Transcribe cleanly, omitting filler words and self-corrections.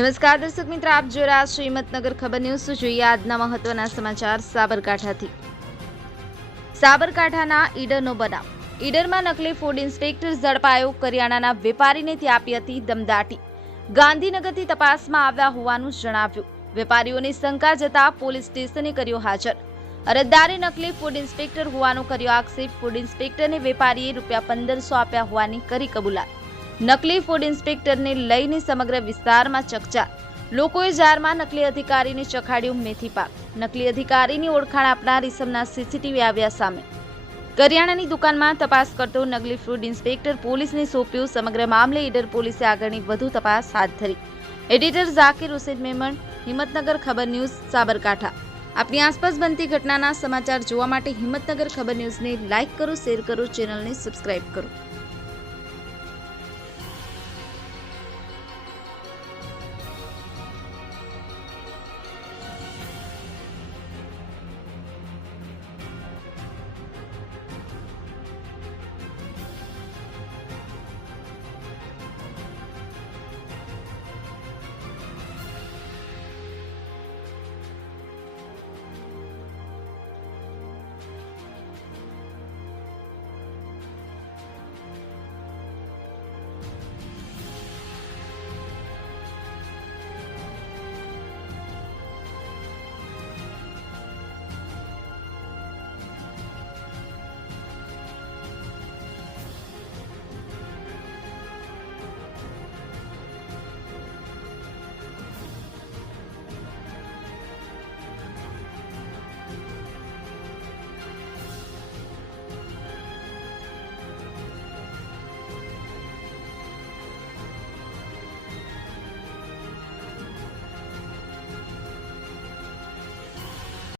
નમસ્કાર દર્શક મિત્રો, આપ જોઈ રહ્યા છો હિંમતનગર ખબર ન્યૂઝ। જોઈએ આજના મહત્વના સમાચાર સાબરકાંઠાથી। સાબરકાંઠાના ઈડરનો બનાવ। ઈડરમાં નકલી ફૂડ ઇન્સ્પેક્ટર ઝડપાયો। કરિયાણાના વેપારીને ત્યાં આપી હતી દમદાટી। ગાંધીનગરથી તપાસમાં આવ્યા હોવાનું જણાવ્યું। વેપારીઓની શંકા જતા પોલીસ સ્ટેશને કર્યો હાજર। અરજદારે નકલી ફૂડ ઇન્સ્પેક્ટર હોવાનો કર્યો આક્ષેપ। ફૂડ ઇન્સ્પેક્ટરને વેપારીએ ₹1500 આપ્યા હોવાની કરી કબૂલાત। નકલી ફૂડ ઇન્સ્પેક્ટરને લઈને સમગ્ર વિસ્તારમાં ચકચાર। લોકોએ જારમાં નકલી અધિકારીને ચખાડ્યું મેથી પાક। નકલી અધિકારીની ઓળખાણ આપનાર ઇસમના સીસીટીવી આવ્યા સામે। કરિયાણાની દુકાનમાં તપાસ કરતો નકલી ફૂડ ઇન્સ્પેક્ટર પોલીસને સોંપ્યો। સમગ્ર મામલે ઈડર પોલીસે આગળની વધુ તપાસ હાથ ધરી। એડિટર ઝાકીર હુસૈન મેમણ, હિંમતનગર ખબર ન્યૂઝ, સાબરકાંઠા। આપની આસપાસ બનતી ઘટનાના સમાચાર જોવા માટે હિંમતનગર ખબર ન્યૂઝને લાઇક કરો, શેર કરો, ચેનલને સબસ્ક્રાઇબ કરો।